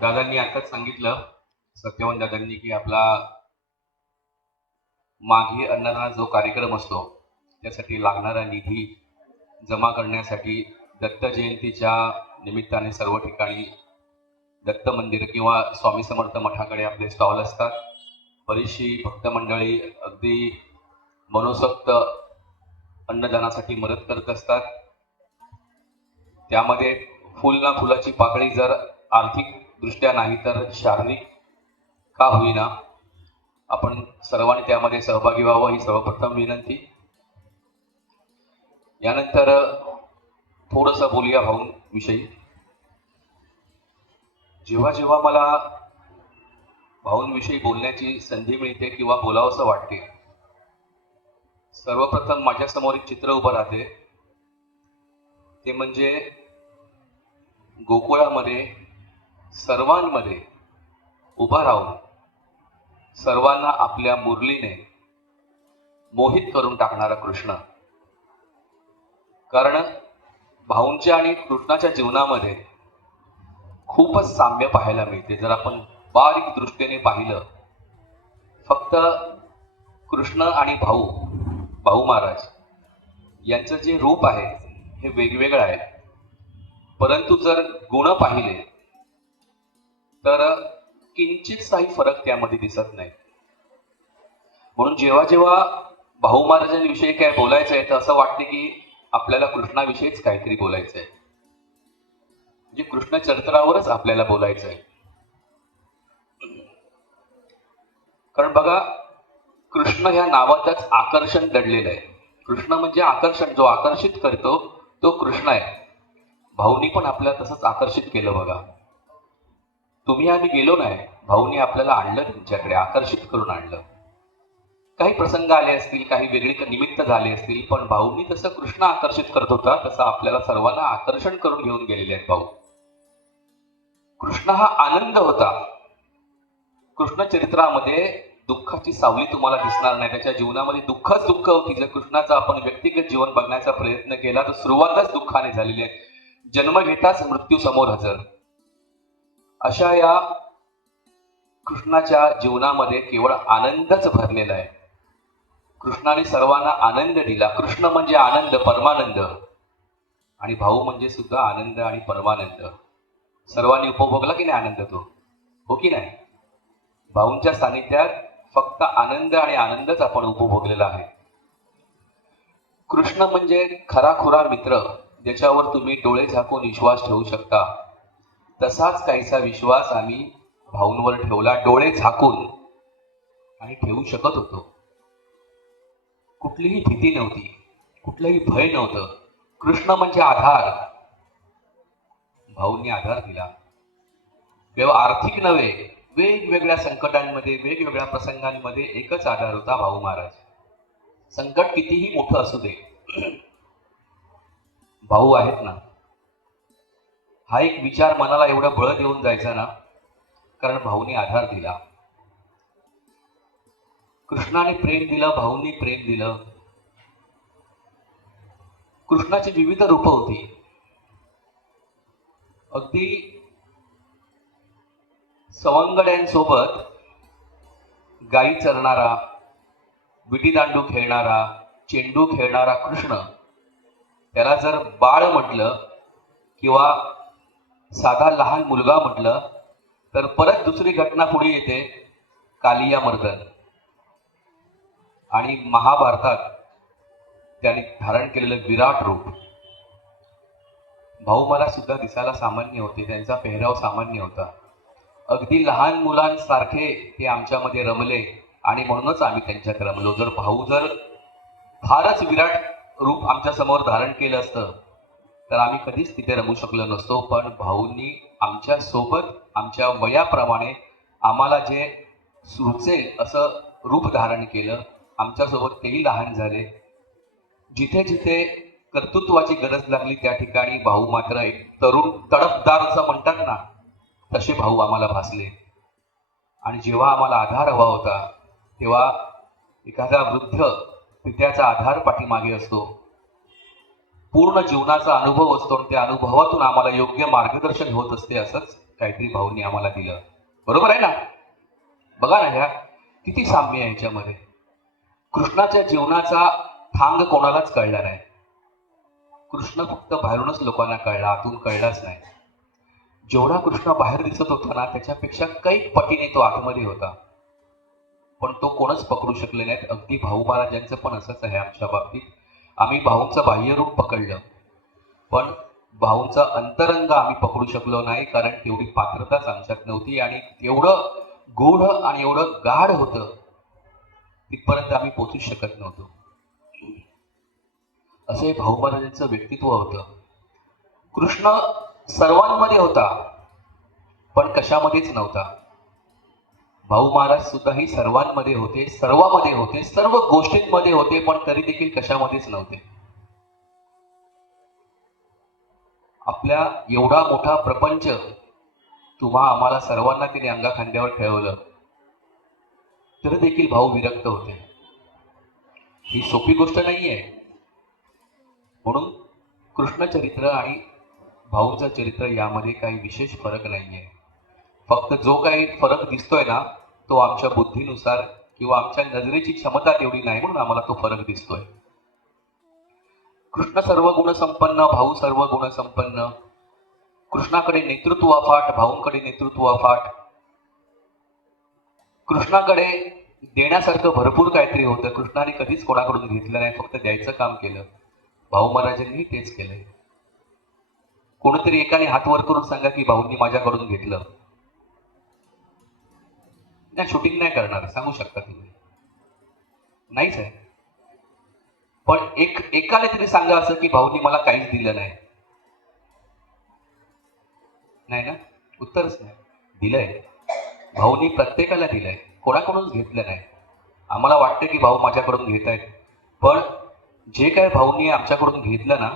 दादांनी आताच सांगितलं, सत्यवान दादांनी, की आपला माघी अन्नदान जो कार्यक्रम असतो त्यासाठी लागणारा निधी जमा करण्यासाठी दत्त जयंतीच्या निमित्ताने सर्व ठिकाणी दत्त मंदिर किंवा स्वामी समर्थ मठाकडे आपले स्टॉल असतात. बरीचशी भक्त मंडळी अगदी मनोसक्त अन्नदानासाठी मदत करत असतात. त्यामध्ये फुल ना फुलाची पाकळी जर आर्थिक दृष्ट्या नाही तर शारीरिक का होईना आपण सर्वांनी त्यामध्ये सहभागी व्हावं ही सर्वप्रथम विनंती. यानंतर थोडंसं बोलूया भाऊंविषयी. जेव्हा जेव्हा मला भाऊंविषयी बोलण्याची संधी मिळते किंवा बोलावंसं वाटते, सर्वप्रथम माझ्यासमोर एक चित्र उभं राहते. ते म्हणजे गोकुळामध्ये सर्वांमध्ये उभा राहून सर्वांना आपल्या मुरलीने मोहित करून टाकणारा कृष्ण. कारण भाऊंच्या आणि कृष्णाच्या जीवनामध्ये खूपच साम्य पाहायला मिळते. जर आपण बारीक दृष्टीने पाहिलं, फक्त कृष्ण आणि भाऊ महाराज यांचं जे रूप आहे हे वेगवेगळं आहे, परंतु जर गुण पाहिले तर किंचितसाही फरक त्यामध्ये दिसत नाही. म्हणून जेव्हा जेव्हा भाऊ महाराजांविषयी काय बोलायचं आहे तर असं वाटते की आपल्याला कृष्णाविषयीच काहीतरी बोलायचं आहे, म्हणजे कृष्ण चरित्रावरच आपल्याला बोलायचं आहे. कारण बघा, कृष्ण ह्या नावातच आकर्षण दडलेलं आहे. कृष्ण म्हणजे आकर्षण, जो आकर्षित करतो तो कृष्ण आहे. भाऊनी पण आपल्याला तसंच आकर्षित केलं. बघा, तुम्ही आम्ही गेलो नाही, भाऊनी आपल्याला आणलं, तुमच्याकडे आकर्षित करून आणलं. काही प्रसंग आले असतील, काही वेगळे निमित्त झाले असतील, पण भाऊनी तसं कृष्ण आकर्षित करत होता तसं आपल्याला सर्वांना आकर्षण करून घेऊन गेलेले आहेत भाऊ. कृष्ण हा आनंद होता. कृष्ण चरित्रामध्ये दुःखाची सावली तुम्हाला दिसणार नाही. त्याच्या जीवनामध्ये दुःखच दुःख होती. जर कृष्णाचा आपण व्यक्तिगत जीवन बघण्याचा प्रयत्न केला तर सुरुवातच दुःखाने झालेली आहे. जन्म घेताच मृत्यू समोर हजर. अशा या कृष्णाच्या जीवनामध्ये केवळ आनंदच भरलेला आहे. कृष्णाने सर्वांना आनंद दिला. कृष्ण म्हणजे आनंद, परमानंद, आणि भाऊ म्हणजे सुद्धा आनंद आणि परमानंद. सर्वांनी उपभोगला की नाही आनंद तो, हो की नाही? भाऊंच्या सानिध्यात फक्त आनंद आणि आनंदच आपण उपभोगलेला आहे. कृष्ण म्हणजे खराखुरा मित्र, ज्याच्यावर तुम्ही डोळे झाकून विश्वास ठेवू शकता. तसाच काहीसा विश्वास आम्ही भाऊंवर ठेवला, डोळे झाकून, आणि ठेवू शकत होतो. कुठलीही भीती नव्हती, कुठलंही भय नव्हतं. कृष्ण म्हणजे आधार. भाऊंनी आधार दिला. केवळ आर्थिक नव्हे, वेगवेगळ्या संकटांमध्ये, वेगवेगळ्या प्रसंगांमध्ये एकच आधार होता, भाऊ महाराज. संकट कितीही मोठं असू दे, भाऊ आहेत ना. हा एक विचार मनाला एवढं बळ देऊन जायचा ना, कारण भाऊनी आधार दिला. कृष्णाने प्रेम दिलं, भाऊंनी प्रेम दिलं. कृष्णाची विविध रूपं होती. अगदी सवंगड्यांसोबत गायी चरणारा, विटीदांडू खेळणारा, चेंडू खेळणारा कृष्ण, त्याला जर बाळ म्हटलं किंवा साधा लहान मुलगा म्हटलं तर परत दुसरी घटना पुढे येते, कालिया मर्दन. आणि महाभारतात त्यांनी धारण केलेलं विराट रूप. भाऊ मला सुद्धा दिसायला सामान्य होते, त्यांचा पेहराव सामान्य होता. अगदी लहान मुलांसारखे ते आमच्यामध्ये रमले आणि म्हणूनच आम्ही त्यांच्यात रमलो. जर भाऊ जर फारच विराट रूप आमच्या समोर धारण केलं असतं तर आम्ही कधीच तिथे रमू शकलो नसतो. पण भाऊंनी आमच्या सोबत आमच्या वयाप्रमाणे आम्हाला जे सुचेल असं रूप धारण केलं. आमच्यासोबत तेही लहान झाले. जिथे जिथे कर्तृत्वाची गरज लागली त्या ठिकाणी भाऊ मात्र एक तरुण तडफदार असं म्हणतात ना, तसे भाऊ आम्हाला भासले. आणि जेव्हा आम्हाला आधार हवा होता तेव्हा एखादा वृद्ध पित्याचा आधार पाठीमागे असतो, पूर्ण जीवनाचा अनुभव असतो, आणि त्या अनुभवातून आम्हाला योग्य मार्गदर्शन होत असते. असंच काहीतरी भाऊंनी आम्हाला दिलं. बरोबर आहे ना? बघा ना, ह्या किती साम्य आहे याच्यामध्ये. कृष्णाच्या जीवनाचा थांग कोणालाच कळला नाही. कृष्ण फक्त बाहेरूनच लोकांना कळला, आतून कळलाच नाही. जेवढा कृष्ण बाहेर दिसत होता ना, त्याच्यापेक्षा कैक पटीने तो आतमध्ये होता. पण तो कोणच पकडू शकले नाहीत. अगदी भाऊ महाराजांचं पण असंच आहे आमच्या बाबतीत. आम्ही भाऊंचं बाह्यरूप पकडलं, पण भाऊंचा अंतरंग आम्ही पकडू शकलो नाही, कारण तेवढी पात्रताच आमच्यात नव्हती आणि एवढं गूढ आणि एवढं गाढ होतं, तिथपर्यंत आम्ही पोचू शकत नव्हतो. असे भाऊ महाराजांचं व्यक्तित्व होतं. कृष्ण सर्वांमध्ये होता, पण कशामध्येच नव्हता. भाऊ महाराज सुद्धा ही सर्वांमध्ये होते, सर्वांमध्ये होते, सर्व गोष्टींमध्ये होते, पण तरी देखील कशामध्येच नव्हते. आपल्या एवढा मोठा प्रपंच तुम्हा आम्हाला सर्वांना तिने अंगाखांद्यावर ठेवलं, तर देखील भाऊ विरक्त होते. ही सोपी गोष्ट नाहीये. म्हणून कृष्ण चरित्र आणि भाऊंचं चरित्र यामध्ये काही विशेष फरक नाहीये. फक्त जो काही फरक दिसतोय ना, तो आमच्या बुद्धीनुसार किंवा आमच्या नजरेची क्षमता तेवढी नाही, म्हणून आम्हाला तो फरक दिसतोय. कृष्ण सर्व गुण संपन्न, भाऊ सर्व गुण संपन्न. कृष्णाकडे नेतृत्व अफाट, भाऊंकडे नेतृत्व अफाट. कृष्णाकडे देण्यासारखं भरपूर काहीतरी होतं. कृष्णाने कधीच कोणाकडून घेतलं नाही, फक्त द्यायचं काम केलं. भाऊ महाराजांनी तेच केलंय. कोणीतरी एकाने हात वर करून सांगा की भाऊंनी माझ्याकडून घेतलं. नाही, शूटिंग नाही करणार, सांगू शकता तुम्ही. नाहीच आहे. पण एकाने तरी सांगा असं की भाऊंनी मला काहीच दिलं नाही. नाही ना, उत्तरच नाही. दिलंय. भाऊंनी प्रत्येकाला दिलंय, कोणाकडूनच घेतलं नाही. आम्हाला वाटतं की भाऊ माझ्याकडून घेत आहेत, पण जे काय भाऊंनी आमच्याकडून घेतलं ना,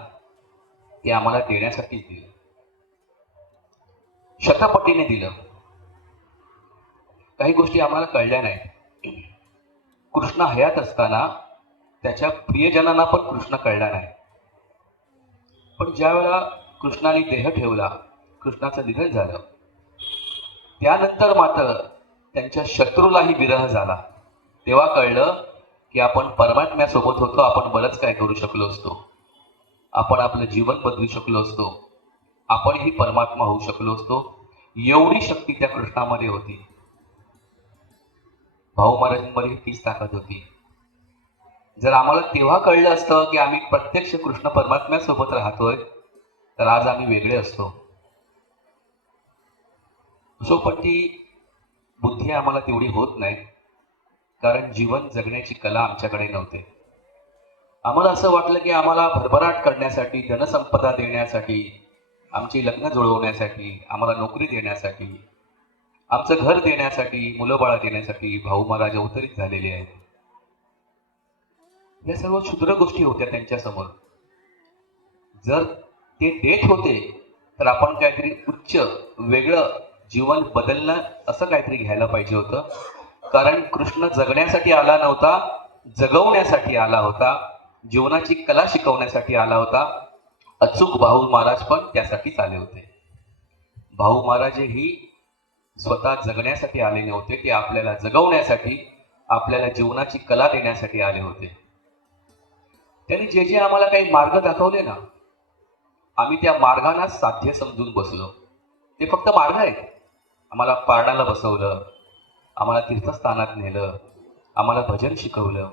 ते आम्हाला देण्यासाठीच दिलं, शतपटीने दिलं. काही गोष्टी आम्हाला कळल्या नाही. कृष्ण हयात असताना त्याच्या प्रियजनांना पण कृष्ण कळला नाही. पण ज्या वेळा कृष्णाने देह ठेवला, कृष्णाचं निधन झालं, त्यानंतर मात्र त्यांच्या शत्रूलाही विरह झाला. तेव्हा कळलं की आपण परमात्म्यासोबत होतो, आपण बरंच काय करू शकलो असतो, आपण आपलं जीवन बदलू शकलो असतो, आपणही परमात्मा होऊ शकलो असतो. एवढी शक्ती त्या कृष्णामध्ये होती. भाऊ महाराजांमध्ये तीच ताकद होती. जर आम्हाला तेव्हा कळलं असतं की आम्ही प्रत्यक्ष कृष्ण परमात्म्यासोबत राहतोय, तर आज आम्ही वेगळे असतो. पण ती बुद्धी आम्हाला तेवढी होत नाही, कारण जीवन जगण्याची कला आमच्याकडे नव्हते. आम्हाला असं वाटलं की आम्हाला भरभराट करण्यासाठी, धनसंपदा देण्यासाठी, आमची लग्न जुळवण्यासाठी, आम्हाला नोकरी देण्यासाठी, आमचं घर देण्यासाठी, मुलं बाळा देण्यासाठी भाऊ महाराज अवतरित झालेले आहेत. या सर्व क्षुद्र गोष्टी होत्या त्यांच्यासमोर. जर ते देत होते, तर आपण काहीतरी उच्च वेगळं जीवन बदलणं असं काहीतरी घ्यायला पाहिजे होतं. कारण कृष्ण जगण्यासाठी आला नव्हता, जगवण्यासाठी आला होता, जीवनाची कला शिकवण्यासाठी आला होता. अचूक भाऊ महाराज पण त्यासाठीच आले होते. भाऊ महाराजही स्वतः जगण्यासाठी आले नव्हते, ते आपल्याला जगवण्यासाठी, आपल्याला जीवनाची कला देण्यासाठी आले होते. त्यांनी जे जे आम्हाला काही मार्ग दाखवले ना, आम्ही त्या मार्गांना साध्य समजून बसलो. ते फक्त मार्ग आहेत. आम्हाला पारणाला बसवलं, आम्हाला तीर्थस्थानात नेलं, आम्हाला भजन शिकवलं,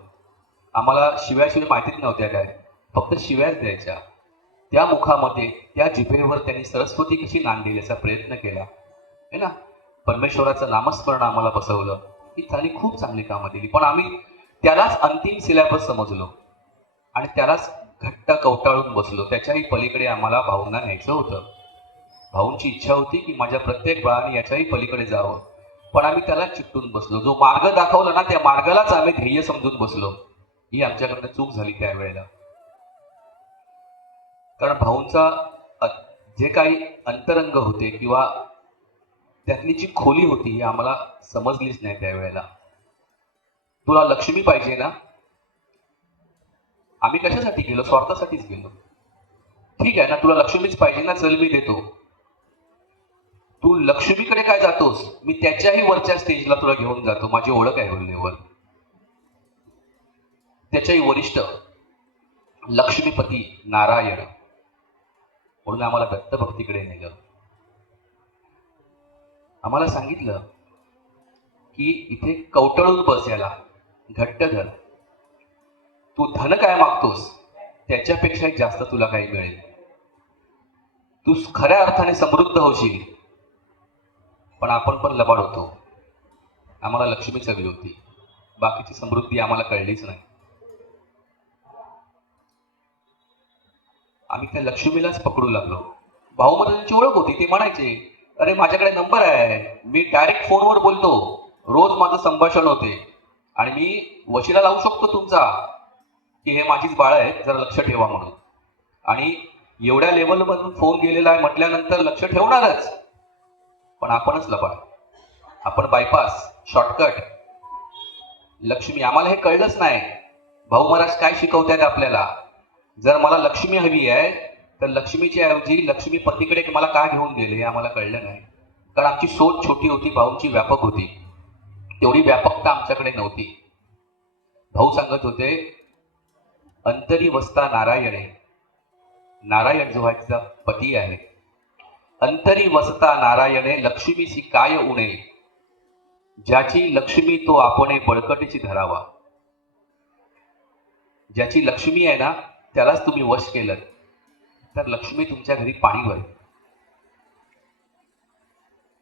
आम्हाला शिव्याशिवाय माहितीच नव्हत्या काय, फक्त शिव्याच द्यायच्या. त्या मुखामध्ये, त्या जिभेवर त्यांनी सरस्वती कशी नांदेल याचा प्रयत्न केला है ना. परमेश्वराचं नामस्मरण आम्हाला बसवलं. ही चांगली, खूप चांगली कामं दिली. पण आम्ही त्यालाच अंतिम सिलेबस समजलो आणि त्यालाच घट्ट कवटाळून बसलो. त्याच्याही पलीकडे आम्हाला भाऊंना न्यायचं होतं. भाऊंची इच्छा होती की माझ्या प्रत्येक बाळाने याच्याही पलीकडे जावं, पण आम्ही त्यालाच चिकटून बसलो. जो मार्ग दाखवला ना, त्या मार्गालाच आम्ही ध्येय समजून बसलो. ही आमच्याकडनं चूक झाली त्यावेळेला. कारण भाऊंचा जे काही अंतरंग होते किंवा त्यातली जी खोली होती, ही आम्हाला समजलीच नाही त्यावेळेला. तुला लक्ष्मी पाहिजे ना, आम्ही कशासाठी गेलो? स्वार्थासाठीच गेलो. ठीक आहे ना, तुला लक्ष्मीच पाहिजे ना, चल मी देतो. तू लक्ष्मीकडे काय जातोस, मी त्याच्याही वरच्या स्टेजला तुला घेऊन जातो, माझी ओळख आहे बोलण्यावर. त्याच्याही वरिष्ठ लक्ष्मीपती नारायण म्हणून आम्हाला दत्तभक्तीकडे नेलं. आम्हाला सांगितलं की इथे कवटळून बस, याला घट्ट धर. तू धन काय मागतोस त्याच्यापेक्षाही जास्त तुला काही मिळेल. तू खऱ्या अर्थाने समृद्ध होशील. पण आपण पण लबाड होतो. आम्हाला लक्ष्मीच हवी होती, बाकीची समृद्धी आम्हाला कळलीच नाही. आम्ही त्या लक्ष्मीलाच पकडू लागलो. भाऊ महाराजांची ओळख होती. ते म्हणायचे, अरे माझ्याकडे नंबर आहे, मी डायरेक्ट फोनवर बोलतो, रोज माझं संभाषण होते आणि मी वशिला लावू शकतो तुमचा की हे माझीच बाळ आहेत, जरा लक्ष ठेवा म्हणून. आणि एवढ्या लेवलमधून फोन गेलेला आहे म्हटल्यानंतर लक्ष ठेवणारच. पण आपणच लबाड, आपण बायपास, शॉर्टकट. लक्ष्मी आम्हाला हे कळलंच नाही. भाऊ महाराज काय शिकवतायत आपल्याला. जर मला लक्ष्मी हवी आहे तर लक्ष्मीच्या ऐवजी लक्ष्मीपतीकडे मला का घेऊन गेले आम्हाला कळलं नाही. कारण आमची सोच छोटी होती, भाऊंची व्यापक होती. तेवढी व्यापकता आमच्याकडे नव्हती. भाऊ सांगत होते, अंतरी वसता नारायणे. नारायण जो आहे तिचा पती आहे. अंतरी वसता नारायणे लक्ष्मीसी काय उणे. ज्याची लक्ष्मी तो आपणे बळकटीची धरावा. ज्याची लक्ष्मी आहे ना त्यालाच तुम्ही वश केलं तर लक्ष्मी तुमच्या घरी पाणी भरेल.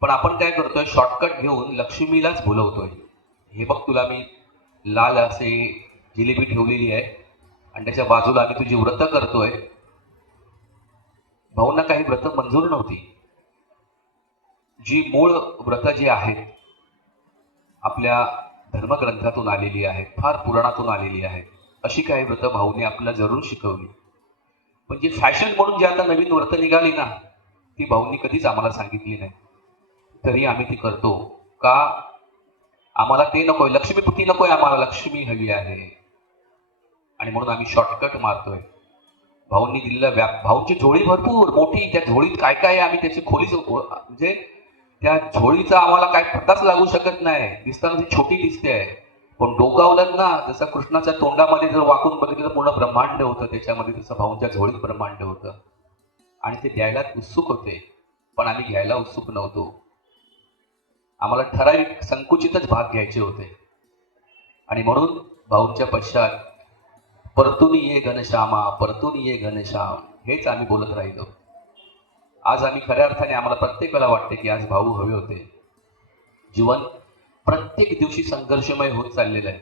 पण आपण काय करतोय, शॉर्टकट घेऊन लक्ष्मीलाच बोलवतोय. हे बघ तुला मी लाल असे जिलेबी ठेवलेली आहे आणि त्याच्या बाजूला आम्ही तुझी व्रत करतोय. भाऊंना काही व्रत मंजूर नव्हती. जी मूळ व्रत जी आहेत आपल्या धर्मग्रंथातून आलेली आहेत, फार पुराणातून आलेली आहेत, अशी काही व्रत भाऊने आपल्याला जरूर शिकवली. पण जी फॅशन म्हणून जी आता नवीन व्रत निघाली ना ती भाऊंनी कधीच आम्हाला सांगितली नाही. तरी आम्ही ती करतो. का? आम्हाला ते नकोय, लक्ष्मीपती नकोय, आम्हाला लक्ष्मी हवी आहे. आणि म्हणून आम्ही शॉर्टकट मारतोय. भाऊंनी दिलेला भाऊंची झोळी भरपूर मोठी. त्या झोळीत काय काय आम्ही त्याची खोलीच म्हणजे त्या झोळीचा आम्हाला काय पत्ताच लागू शकत नाही. दिसताना ती छोटी दिसते आहे, पण डोकावलं ना जसं कृष्णाच्या तोंडामध्ये जर वाकून बघितलं तर पूर्ण ब्रह्मांड होतं त्याच्यामध्ये, तसं भाऊंच्या झोळीत ब्रह्मांड होतं. आणि ते द्यायला उत्सुक होते, पण आम्ही घ्यायला उत्सुक नव्हतो. आम्हाला ठराविक संकुचितच भाग घ्यायचे होते. आणि म्हणून भाऊंच्या पश्चात परतून ये घनश्यामा, परतून ये घनश्याम हेच आम्ही बोलत राहिलो. आज आम्ही खऱ्या अर्थाने आम्हाला प्रत्येक वेळेला वाटते की आज भाऊ हवे होते. जीवन प्रत्येक दिवशी संघर्षमय होत चाललेलं आहे.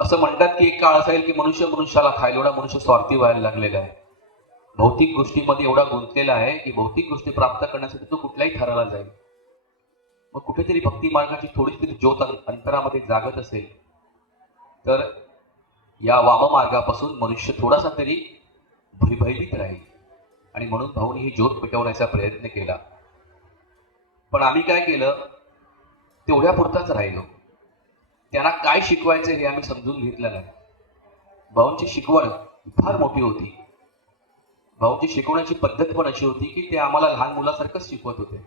असं म्हणतात की एक काळ असेल की मनुष्याला खायला, एवढा मनुष्य स्वार्थी व्हायला लागलेला आहे. भौतिक गोष्टीमध्ये एवढा गुंतलेला आहे की भौतिक गोष्टी प्राप्त करण्यासाठी तो कुठल्याही थराला जाईल. मग कुठेतरी भक्ती मार्गाची थोडीशी ज्योत अंतरामध्ये जागत असेल तर या वाम मार्गापासून मनुष्य थोडासा तरी भयभीत राहील. आणि म्हणून भाऊनी ही ज्योत पेटवण्याचा प्रयत्न केला. पण आम्ही काय केलं, तेवढ्या पुरताच राहिलो. त्यांना काय शिकवायचं हे आम्ही समजून घेतलं नाही. भाऊंची शिकवण फार मोठी होती. भाऊंची शिकवण्याची पद्धत पण अशी होती की ते आम्हाला लहान मुलासारखंच शिकवत होते.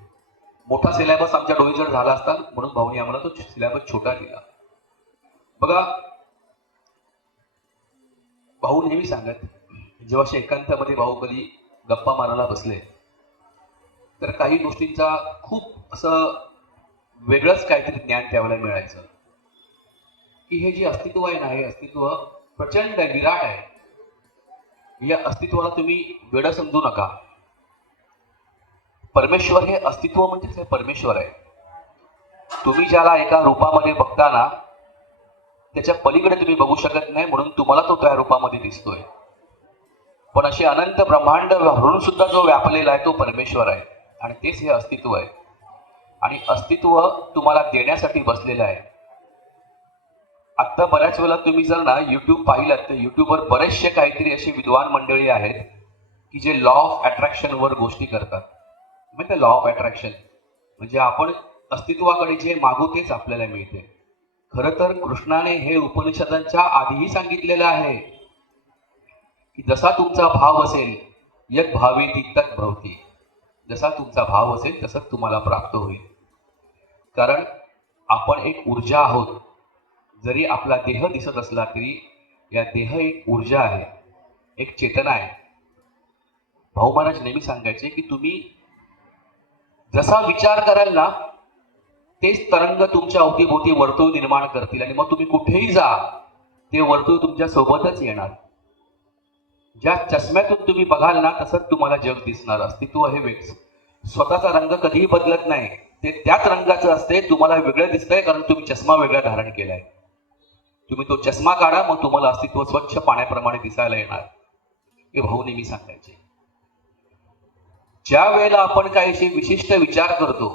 मोठा सिलेबस आमच्या डोईजड झाला असता म्हणून भाऊनी आम्हाला तो सिलेबस छोटा दिला. बघा, भाऊ नेहमी सांगत, जेव्हा एकांतामध्ये भाऊ कधी गप्पा मारायला बसले तर काही गोष्टींचा खूप असं वेगळंच काहीतरी ज्ञान त्यावेळेला मिळायचं. की हे जे अस्तित्व आहे ना, हे अस्तित्व प्रचंड आहे, विराट आहे. या अस्तित्वाला तुम्ही वेड समजू नका. परमेश्वर हे अस्तित्व म्हणजेच हे परमेश्वर आहे. तुम्ही ज्याला एका रूपामध्ये बघता ना त्याच्या पलीकडे तुम्ही बघू शकत नाही, म्हणून तुम्हाला तो त्या रूपामध्ये दिसतोय. पण असे अनंत ब्रह्मांड हरून सुद्धा जो व्यापलेला आहे तो परमेश्वर आहे. आणि तेच हे अस्तित्व आहे. आणि अस्तित्व तुम्हाला देण्यासाठी बसलेलं आहे. आता बऱ्याच वेळेला तुम्ही जर ना युट्यूब पाहिलं तर युट्यूबवर बरेचसे काहीतरी असे विद्वान मंडळी आहेत की जे लॉ ऑफ अट्रॅक्शन वर गोष्टी करतात. म्हणजे लॉ ऑफ अट्रॅक्शन म्हणजे आपण अस्तित्वाकडे जे मागू तेच आपल्याला मिळते. खरं तर कृष्णाने हे उपनिषदांच्या आधीही सांगितलेलं आहे की जसा तुमचा भाव असेल, यत भावेति तत् भवति. जसा तुमचा भाव असेल तसंच तुम्हाला प्राप्त होईल. कारण आपण एक ऊर्जा आहोत. जरी आपला देह दिसत असला तरी या देह एक ऊर्जा आहे, एक चेतना आहे. भाऊ महाराज नेहमी सांगायचे की तुम्ही जसा विचार कराल ना तेच तरंग तुमच्या अवतीभोवती वर्तुळ निर्माण करतील आणि मग तुम्ही कुठेही जा ते वर्तुळ तुमच्या सोबतच येणार. ज्या चष्म्यातून तुम्ही बघाल ना तसंच तुम्हाला जग दिसणार. अस्तित्व हे वेग स्वतःचा रंग कधीही बदलत नाही, ते त्याच रंगाचं असते. तुम्हाला वेगळं दिसतंय कारण तुम्ही चष्मा वेगळा धारण केलाय. तुम्ही तो चष्मा काढा, मग तुम्हाला अस्तित्व स्वच्छ पाण्याप्रमाणे दिसायला येणार. हे भाऊ नेहमी सांगायचे. ज्या वेळेला आपण काही विशिष्ट विचार करतो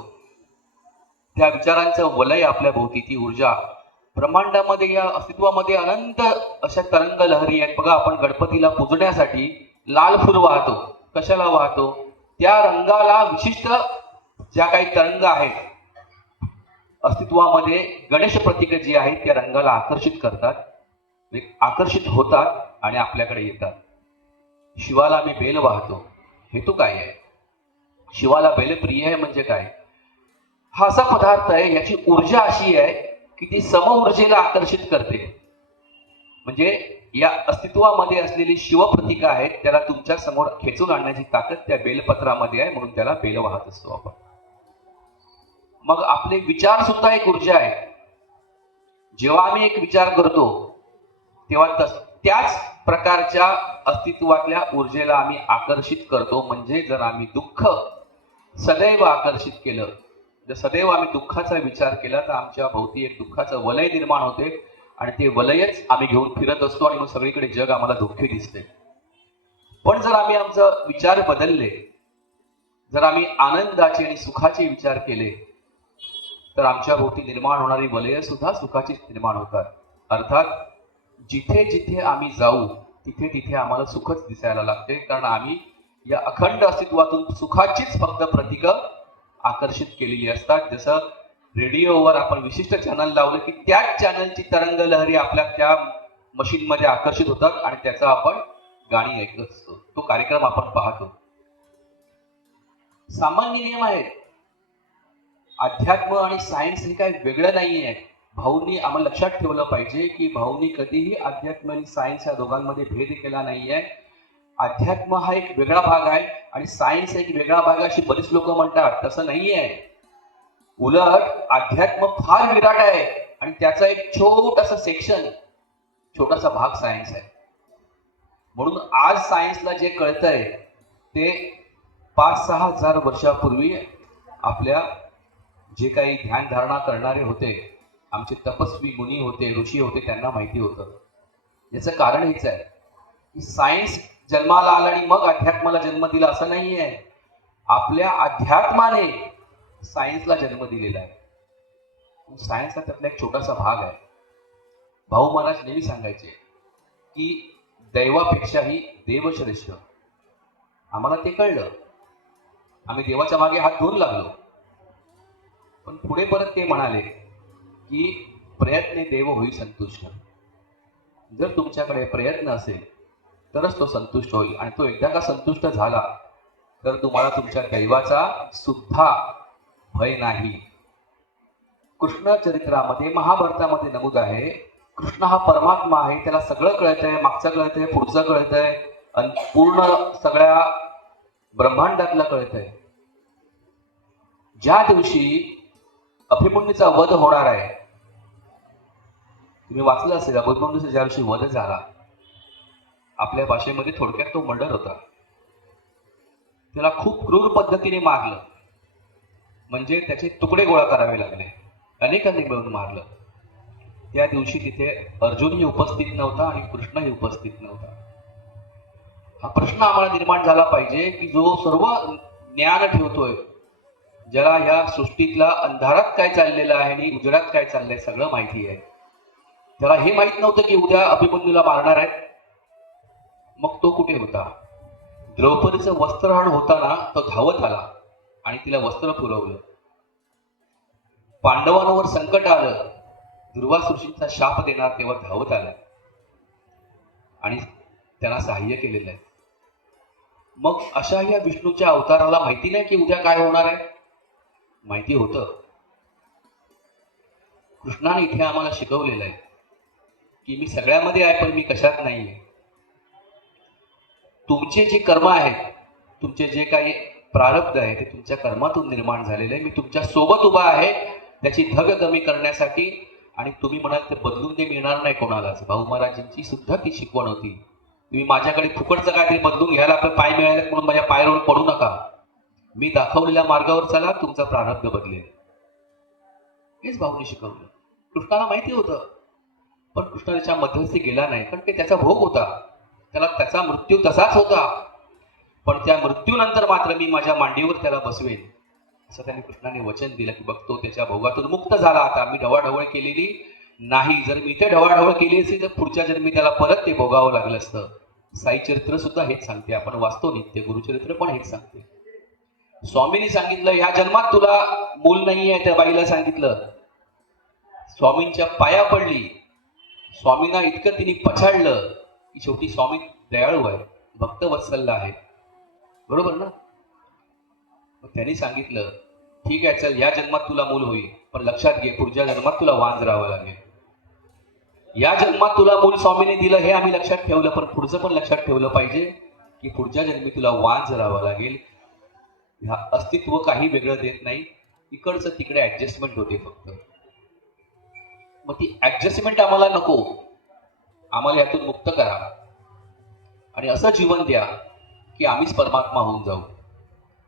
त्या विचारांचं वलय आपल्या भोवती, ती ऊर्जा ब्रह्मांडामध्ये, या अस्तित्वामध्ये अनंत अशा तरंग लहरी आहेत. बघा, आपण गणपतीला पूजण्यासाठी लाल फूल वाहतो. कशाला वाहतो? त्या रंगाला विशिष्ट ज्या काही तरंग आहेत अस्तित्वामध्ये, गणेश प्रतीक जी आहेत त्या रंगाला आकर्षित करतात, आकर्षित होतात आणि आपल्याकडे येतात. शिवाला आम्ही बेल वाहतो. हेतू काय आहे? शिवाला बेल प्रिय आहे म्हणजे काय? हा असा पदार्थ आहे, याची ऊर्जा अशी आहे की ती समऊर्जेला आकर्षित करते. म्हणजे या अस्तित्वामध्ये असलेली शिवप्रतीक आहेत त्याला तुमच्या समोर खेचून आणण्याची ताकद त्या बेलपत्रामध्ये आहे, म्हणून त्याला बेल वाहत असतो आपण. मग आपले विचार सुद्धा एक ऊर्जा आहे. जेव्हा आम्ही एक विचार करतो तेव्हा त्याच प्रकारच्या अस्तित्वातल्या ऊर्जेला आम्ही आकर्षित करतो. म्हणजे जर आम्ही दुःख सदैव आकर्षित केलं, जर सदैव आम्ही दुःखाचा विचार केला तर आमच्या भोवती एक दुःखाचं वलय निर्माण होते आणि ते वलयच आम्ही घेऊन फिरत असतो आणि मग सगळीकडे जग आम्हाला दुःखी दिसते. पण जर आम्ही आमचं विचार बदलले, जर आम्ही आनंदाचे आणि सुखाचे विचार केले तर आमच्या भोवती निर्माण होणारी वलय सुद्धा सुखाचीच निर्माण होतात. अर्थात जिथे जिथे आम्ही जाऊ तिथे तिथे आम्हाला सुखच दिसायला लागते, कारण आम्ही या अखंड अस्तित्वातून सुखाचीच फक्त प्रतीकं आकर्षित केलेली असतात. जसं रेडिओवर आपण विशिष्ट चॅनल लावलं की त्याच चॅनलची तरंग लहरी आपल्या त्या मशीनमध्ये आकर्षित होतात आणि त्याचा आपण गाणी ऐकत असतो, तो कार्यक्रम आपण पाहतो. सामान्य नियम आहेत. अध्यात्म आणि सायन्स हे काही वेगळं नाही आहे. भाऊंनी आम्हाला लक्षात ठेवलं पाहिजे की भाऊंनी कधीही अध्यात्म आणि सायन्स या दोघांमध्ये भेद केला नाहीये. अध्यात्म हा एक वेगळा भाग आहे आणि सायन्स एक वेगळा भाग आहे अशी बरीच लोक म्हणतात. तसं नाहीये. उलट अध्यात्म फार विराट आहे आणि त्याचा एक छोटासा सेक्शन, छोटासा भाग सायन्स आहे. म्हणून आज सायन्सला जे कळतंय ते 5-6 हजार वर्षापूर्वी आपल्या जे काही ध्यानधारणा करणारे होते, आमचे तपस्वी मुनी होते, ऋषी होते, त्यांना माहिती होतं. याचं कारण हेच आहे की सायन्स जन्माला आला आणि मग अध्यात्माला जन्म दिला असं नाही आहे. आपल्या अध्यात्माने सायन्सला जन्म दिलेला आहे. सायन्स हा त्यातला एक छोटासा भाग आहे. भाऊ महाराज नेहमी सांगायचे की दैवापेक्षाही देवश्रेष्ठ. आम्हाला ते कळलं. आम्ही देवाच्या मागे हात धुवून लागलो. पण पुढे परत ते म्हणाले की प्रयत्ने देव होई संतुष्ट. जर तुमच्याकडे प्रयत्न असेल तरच तो संतुष्ट होईल आणि तो एकदा का संतुष्ट झाला तर तुम्हाला तुमच्या दैवाचा सुद्धा भय नाही. कृष्ण चरित्रामध्ये, महाभारतामध्ये नमूद आहे, कृष्ण हा परमात्मा आहे. त्याला सगळं कळतंय, मागचं कळतंय, पुढचं कळतंय आणि पूर्ण सगळ्या ब्रह्मांडातलं कळतंय. ज्या दिवशी अभिमन्यूचा वध होणार आहे, तुम्ही वाचलं असेल, अभिमन्यूचा ज्या दिवशी वध झाला, आपल्या भाषेमध्ये थोडक्यात तो मर्डर होता. त्याला खूप क्रूर पद्धतीने मारलं, म्हणजे त्याचे तुकडे गोळा करावे लागले, अनेकांनी मिळून मारलं. त्या दिवशी तिथे अर्जुनही उपस्थित नव्हता आणि कृष्णही उपस्थित नव्हता. हा प्रश्न आम्हाला निर्माण झाला पाहिजे की जो सर्व ज्ञान ठेवतोय, ज्याला या सृष्टीतला अंधारात काय चाललेलं आहे आणि उजेडात काय चाललंय सगळं माहिती आहे, त्याला हे माहित नव्हतं की उद्या अभिमन्यूला मारणार आहेत. मग तो कुठे होता? द्रौपदीचं वस्त्रहरण होताना तो धावत आला आणि तिला वस्त्र पुरवलं. पांडवांवर संकट आलं, दुर्वासऋषींचा शाप देणार, तेव्हा धावत आला आणि त्यांना सहाय्य केलेलं आहे. मग अशा या विष्णूच्या अवताराला माहिती नाही की उद्या काय होणार आहे? माहिती होतं. कृष्णाने इथे आम्हाला शिकवलेलं आहे की मी सगळ्यामध्ये आहे पण मी कशात नाहीये. तुमचे जे कर्म आहेत, तुमचे जे काही प्रारब्ध आहे ते तुमच्या कर्मातून निर्माण झालेले आहे. मी तुमच्या सोबत उभा आहे त्याची धग कमी करण्यासाठी. आणि तुम्ही म्हणाल ते बदलून ते मिळणार नाही कोणालाच. भाऊ महाराजांची सुद्धा ती शिकवण होती. तुम्ही माझ्याकडे फुकटचं काहीतरी बदलून घ्यायला आपले पाय मिळाले म्हणून माझ्या पायावर पडू नका. मी दाखवलेल्या मार्गावर चला, तुमचा प्रारब्ध बदलेल. हेच भाऊनी शिकवलं. कृष्णाला माहिती होतं, पण कृष्ण त्याच्या मध्यस्थी गेला नाही, कारण ते त्याचा भोग होता. त्याला त्याचा मृत्यू तसाच होता. पण त्या मृत्यूनंतर मात्र मी माझ्या मांडीवर त्याला बसवेन असं त्यांनी कृष्णाने वचन दिलं की बघतो त्याच्या भोगातून मुक्त झाला. आता मी ढवळाढवळ केलेली नाही. जर मी ते ढवळाढवळ केली असती तर पुढच्या जन्मी त्याला परत ते भोगावं लागलं असतं. साई चरित्र सुद्धा हेच सांगते. आपण वाचतो नित्य गुरुचरित्र पण हेच सांगते. स्वामींनी सांगितलं ह्या जन्मात तुला मूल नाही आहे. त्या बाईला सांगितलं, स्वामींच्या पाया पडली. स्वामींना इतकं तिने पछाडलं की शेवटी स्वामी दयाळू आहे, भक्तवत्सल्य आहे. बरोबर ना? मग त्यांनी सांगितलं ठीक आहे चल, या जन्मात तुला मूल होईल, पण लक्षात घे पुढच्या जन्मात तुला वांज राहावं लागेल. या जन्मात तुला मूल स्वामीने दिलं हे आम्ही लक्षात ठेवलं, पण पुढचं पण लक्षात ठेवलं पाहिजे की पुढच्या जन्मी तुला वांज राहावं लागेल. ह्या अस्तित्व काही वेगळं देत नाही. इकडचं तिकडे ऍडजस्टमेंट होते फक्त. मग ती ऍडजस्टमेंट आम्हाला नको. आम्हाला यातून मुक्त करा आणि असं जीवन द्या की आम्हीच परमात्मा होऊन जाऊ.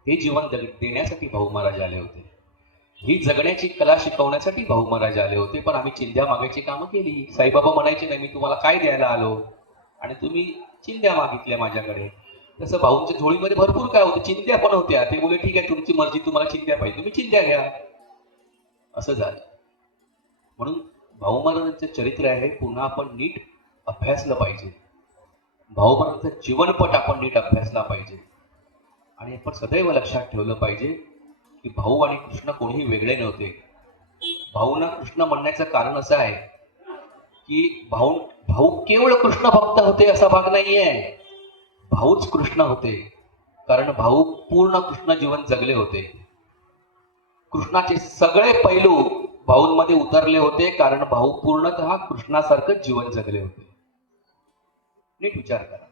हे जीवन देण्यासाठी भाऊ महाराज आले होते. ही जगण्याची कला शिकवण्यासाठी भाऊ महाराज आले होते. पण आम्ही चिंध्या मागायची कामं केली. साईबाबा म्हणायचे नाही मी तुम्हाला काय द्यायला आलो आणि तुम्ही चिंध्या मागितल्या माझ्याकडे. तसं भाऊंच्या झोळीमध्ये भरपूर काय होतं, चिंध्या पण होत्या. ते बोले ठीक आहे तुमची मर्जी, तुम्हाला चिंध्या पाहिजे तुम्ही चिंध्या घ्या. असं झालं. म्हणून भाऊ महाराजांचं चरित्र आहे पुन्हा आपण नीट अभ्यासलं पाहिजे. भाऊ महाराजांचं जीवनपट आपण नीट अभ्यासला पाहिजे. आणि आपण सदैव लक्षात ठेवलं पाहिजे की भाऊ आणि कृष्ण कोणीही वेगळे नव्हते. भाऊंना कृष्ण म्हणण्याचं कारण असं आहे की भाऊ केवळ कृष्ण भक्त होते असा भाग नाहीये. भाऊच कृष्ण होते, कारण भाऊ पूर्ण कृष्ण जीवन जगले होते. कृष्णाचे सगळे पैलू भाऊंमध्ये उतरले होते, कारण भाऊ पूर्णतः कृष्णासारखं जीवन जगले होते. नीट विचार करा.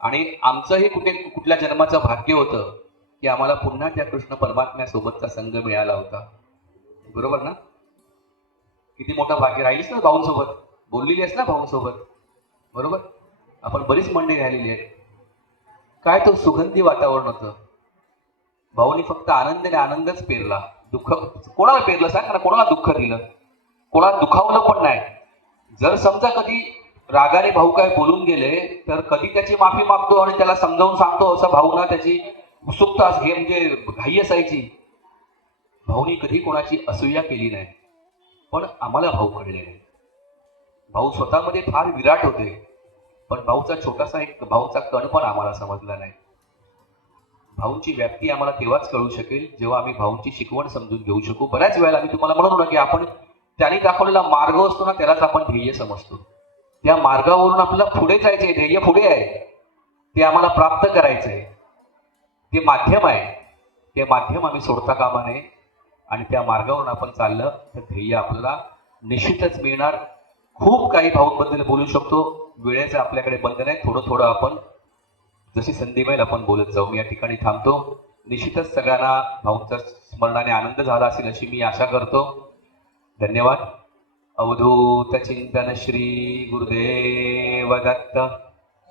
आणि आमचंही कुठल्या जन्माचं भाग्य होतं की आम्हाला पुन्हा त्या कृष्ण परमात्म्यासोबतचा संघ मिळाला होता. बरोबर ना? किती मोठं भाग्य. राहिलीस ना भाऊंसोबत, बोललेली आहेस ना भाऊंसोबत. बरोबर? आपण बरीच मंडळी राहिलेली आहेत. काय तो सुगंधी वातावरण होतं. भाऊनी फक्त आनंदच पेरला. दुःख कोणाला पेरलं सांग ना? कोणाला दुःख दिलं? कोणाला दुखावलं पण नाही. जर समजा कधी रागाने भाऊ काय बोलून गेले तर कधी त्याची माफी मागतो आणि त्याला समजावून सांगतो. असं भाऊना त्याची उत्सुकता हे म्हणजे घाई असायची. भाऊनी कधी कोणाची असूया केली नाही. पण आम्हाला भाऊ कळले नाही. भाऊ स्वतःमध्ये फार विराट होते, पण भाऊचा छोटासा एक भाऊचा कण पण आम्हाला समजला नाही. भाऊंची व्याप्ती आम्हाला तेव्हाच कळू शकेल जेव्हा आम्ही भाऊंची शिकवण समजून घेऊ शकू. बऱ्याच वेळेला आम्ही तुम्हाला म्हणतो ना की आपण त्यांनी दाखवलेला मार्ग असतो ना त्यालाच आपण ध्येय समजतो. त्या मार्गावरून आपल्याला पुढे जायचंय, ध्येय पुढे आहे, ते आम्हाला प्राप्त करायचंय. ते माध्यम आहे. ते माध्यम आम्ही सोडता कामा नये आणि त्या मार्गावरून आपण चाललं तर ध्येय आपल्याला निश्चितच मिळणार. खूप काही भाऊंबद्दल बोलू शकतो, वेळेचं आपल्याकडे बंधन आहे. थोडं थोडं आपण जशी संधी मिळेल आपण बोलत जाऊ. मी या ठिकाणी थांबतो. निश्चितच सगळ्यांना भाऊंच्या स्मरणाने आनंद झाला असेल अशी मी आशा करतो. धन्यवाद. अवधूत चिंतन श्री गुरुदेव दत्त.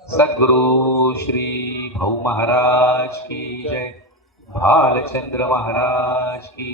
सद्गुरु श्री भाऊ महाराज की जय. भालचंद्र महाराज की